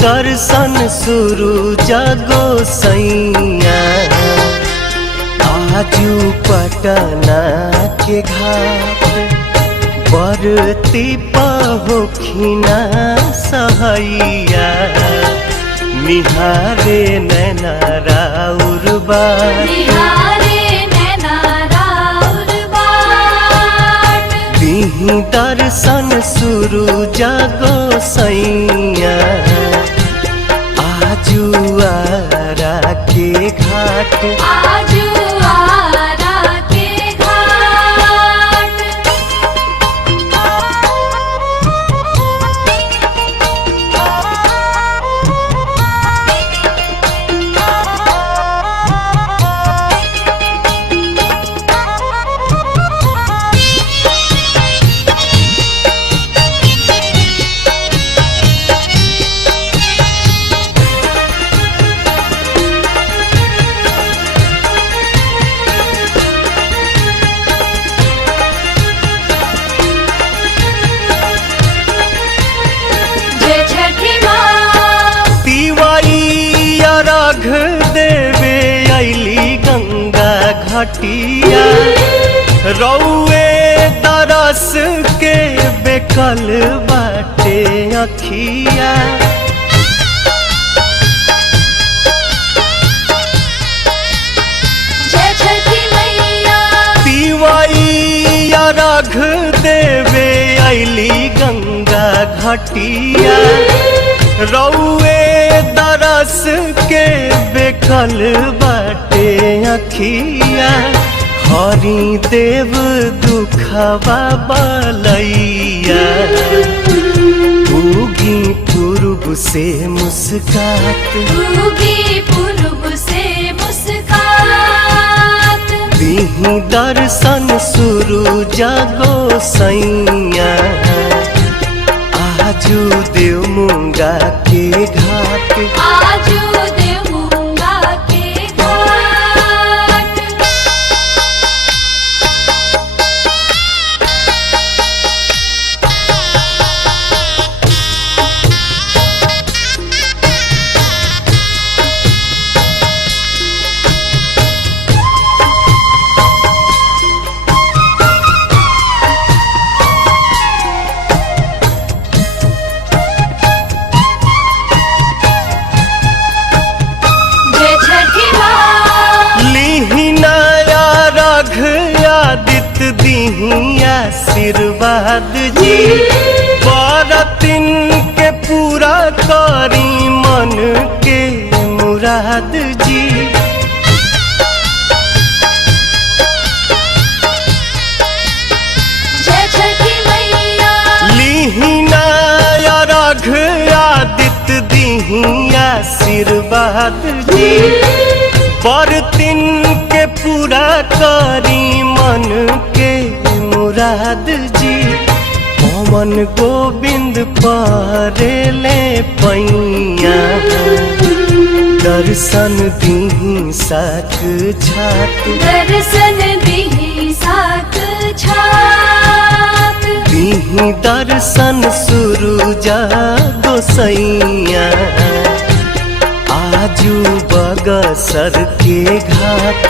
दर्शन शुरू जागो सैया आजू पटना के घाट बरती पहोखिना सहैया निहारे नैना राउर बाट दीही दर्शन शुरू जागो सैया आजू आरा के घाट देवे अली गंगा घाटिया रौए तरस के बेकल बाटे अखिया तिवाइया रघ देवे अली गंगा घाटिया रौए दरस के बेकल बाटे अखिया हरि देव दुखवा बलैया उगी पूर्व से मुस्कात दीही दर्शन शुरू जागो सैया आजू देव मुंगा के घाट आदित्य दीही आशीर्वाद जी बरतिन के पूरा करी मन के मुराद जी लीहिना रघ आदित्य दीही आशीर्वाद जी बरतिन के पूरा करी मन के मुराद जी पवन गोविंद परेले पैया दर्शन दीही साक छात दीही दर्शन शुरू जागो सैया आजू बगसर के घाट